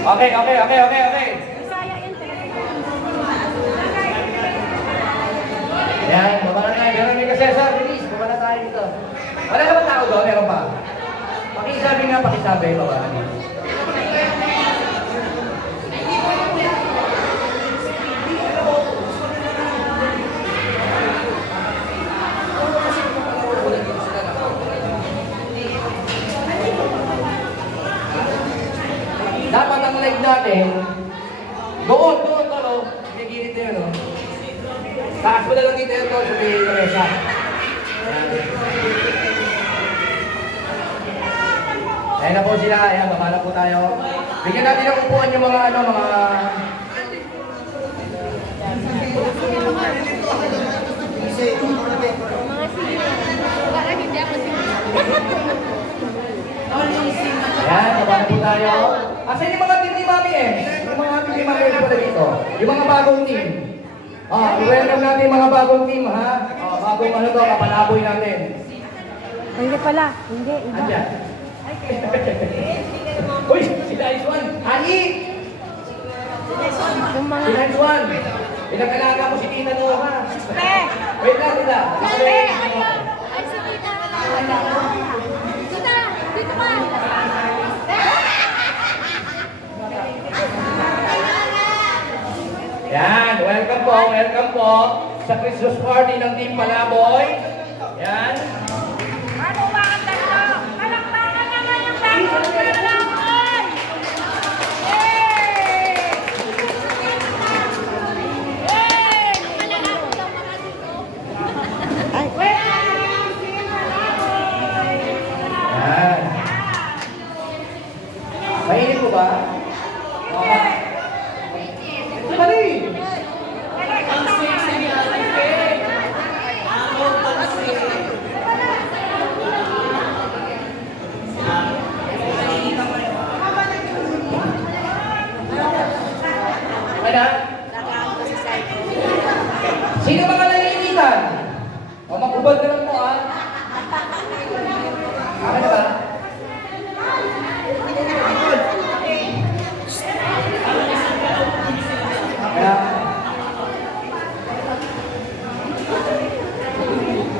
Okay. Ayan, baba na tayo. Veronica Cesar, bilis, baba na tayo dito. Wala naman tao doon, meron pa. Pakisabi nga, baba na dito. Dapat ang live natin, doon, tolo. Gilid na yun, no? Taas mo na lang dito yun, tol, sa may mesa. Ayan na po sila, ayan, baba na po tayo. Bigyan natin ng upuan yung mga, mga... Ayan, baba na po tayo. Asan yung mga team ni Mami eh? Yung mga team ni Mami pala dito. Yung mga bagong team. I-welcome natin yung mga bagong team, ha? Bagong ano to, kapalaboy natin. Hindi pala. Hindi. Andiyan. Uy, si Dice One. Hani! Si Dice One. Pinag-alaga mo si Tita Noha. Wait lang, Tita. Ay, si Tita. Tita, dito ka. Yan, welcome po sa Christmas party ng Team Palaboy. Yan. Ano ba ang dito? Palakpakan naman yung bagong Palaboy! Yay! Yay! Malalago daw mga dito. Ay! Welcome, Team Palaboy! Yan. Mainit mo ba? Mali! Sino ba ka nalinitan? O makubad ka lang po, ha? Akin na ba?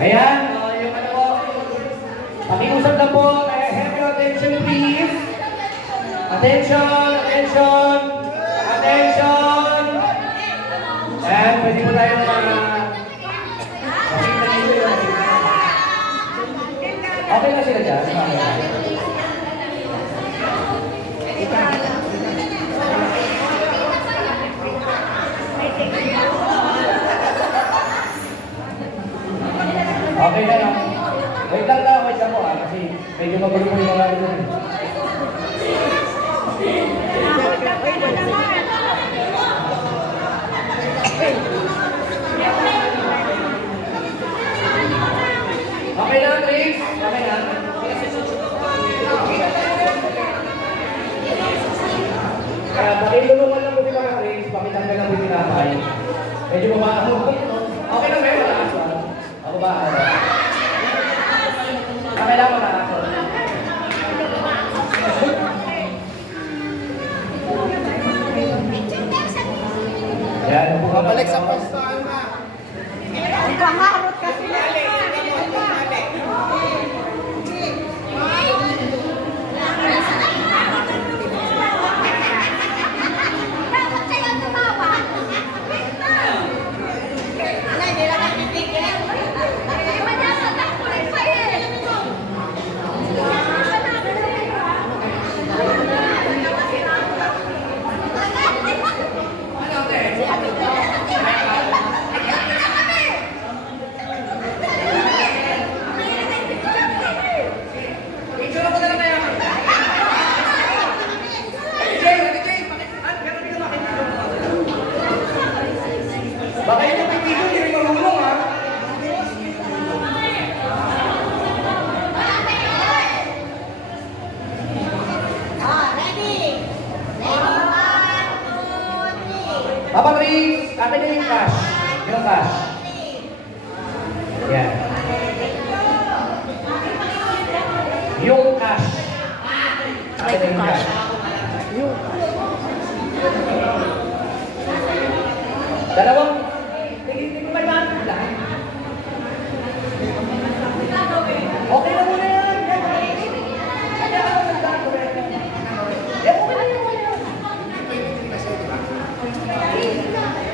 Ayan, yung ano po, pakiusap lang po, have your attention please. Attention. Ayan, pwede po tayo okay na sila dyan. Okay na lang. Wait lang po kasi medyo magulo po yung mga ito. Okay na, Trix? Okay na? Pakilulungan lang po sila ka, Trix. Pakitanggal lang po yung tinapay. Medyo mabaho. Okay lang, may mataas ba? Ako ba? Okay lang, mataas. Yan, Babalik sa pwestuhan na. Pangharot kasi. Baka yung pipito, hindi rin marunong, ha? Papa Chris, akin na yung cash. Yung cash. Yan. Yung cash. Akin na yung cash. Dalawang, tigil pa lang. Okay na muna yan.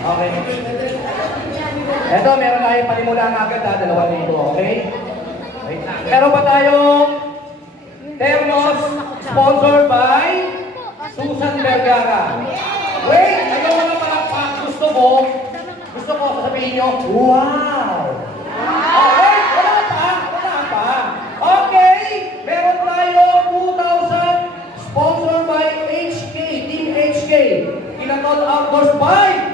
Okay. Eto, meron tayong panimula ng agad ha, 2,000, okay? Wait lang. Meron pa tayong thermos sponsored by Susan Vergara. Wait, ito mga palakpak. Gusto ko sasabihin nyo, wow! Okay, wala pa. Okay, meron tayo 2,000 sponsored by HK, Team HK. Kinakot outdoors by